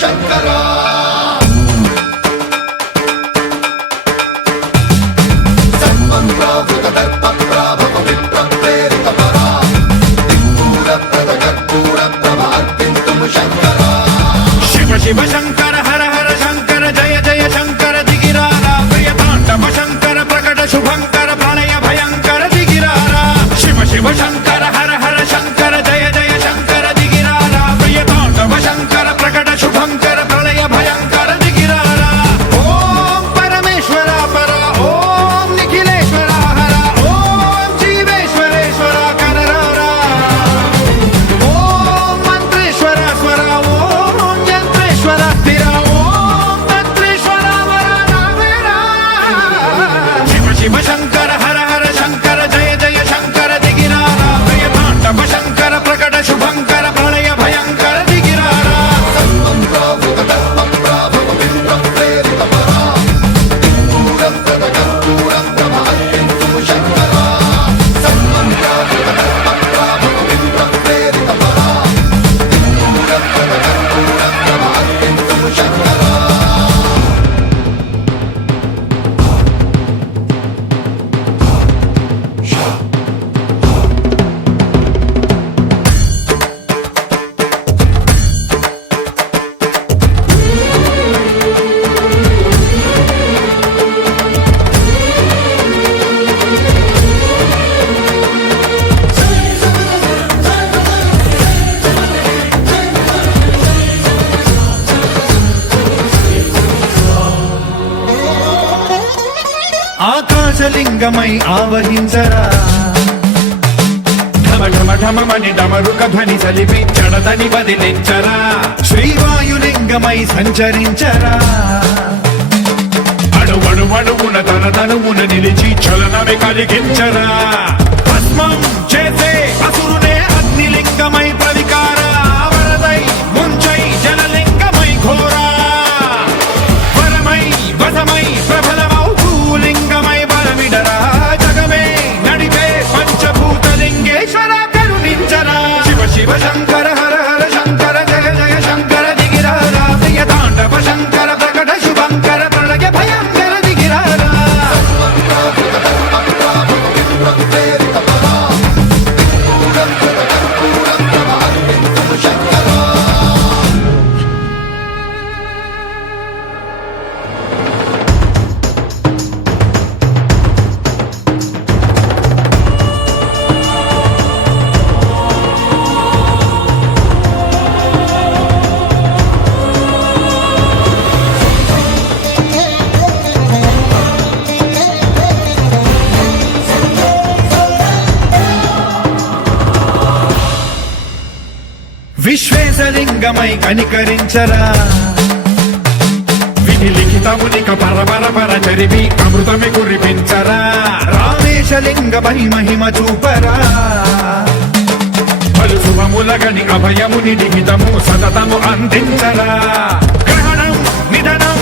శంకరా శివ శంకర హర హర శంకర జయ జయ శంకర దిగిరారా ప్రియ తాండవ శంకర ప్రకట శుభంకర ప్రళయ భయంకర దిగిరారా శివ శివ శంకర హర హర శంకర జయ జయ శంకర దిగిరారా ప్రియ తాండవ శంకర ప్రకట శుభంకర ప్రళయ భయంకర దిగిరారా ఓం పరమేశ్వర పర ఓం నిఖిలేశ్వర హర ఓం జీవేశ్వరేశ్వర కరరారా ఓం మంత్రేశ్వర స్వర ఓం యంత్రేశ్వర స్థిర ఓం తంత్రేశ్వర వర రామేరా శివ శివ శంకర హర హర శంకర జయ జయ శంకర దిగిరారా ప్రియ తాండవ శంకర ప్రకట శుభంకర ప్రళయ భయంకర దిగిరారా ఆకాశలింగమై ఆవహించరా ఢమ ఢమ ఢమమని డమరుక ధ్వని సలిపి చడదని వదిలించరా శ్రీవాయులింగమై సంచరించరా అణువణువున తన తనువున నిలిచి చలనమే కలిగించరా భస్మం చేసే అసురునే అగ్నిలింగమై ప్రవికార వరదై ముంచై జలలింగమై ఘోరా వరమై వసమై ప్రబలమౌ భూలింగమై బలమిడరా జగమే నడిపే పంచభూతలింగేశ్వర కరుణించరా శివ శివ శంకర హర హర శంకర జయ జయ శంకర దిగిరారా ప్రియ తాండవ శంకర ప్రకట శుభంకర ప్రళయ భయంకర దిగిరారా విశ్వేశలింగమై కనికరించరా విధి లిఖితమునిక పరపర పర చరివి అమృతమి కురిపించరా రామేశలింగమై మహిమ చూపరా పలు శుభములగని అభయముని లిఖితము సతతము అందించరా గ్రహణం నిధనం